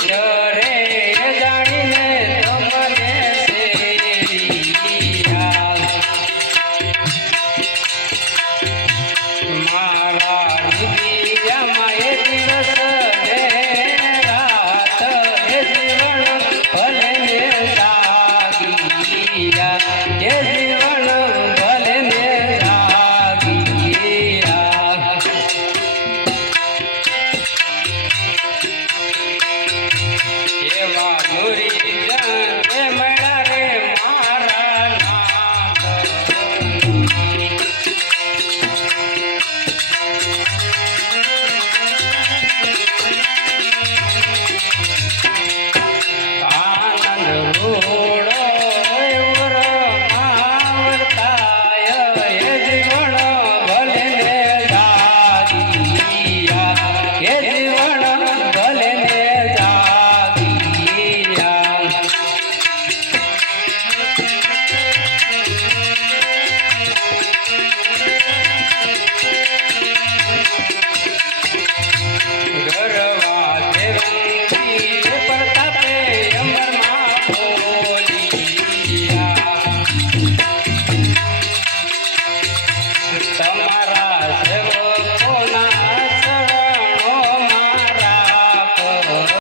ಮಾಡಿದ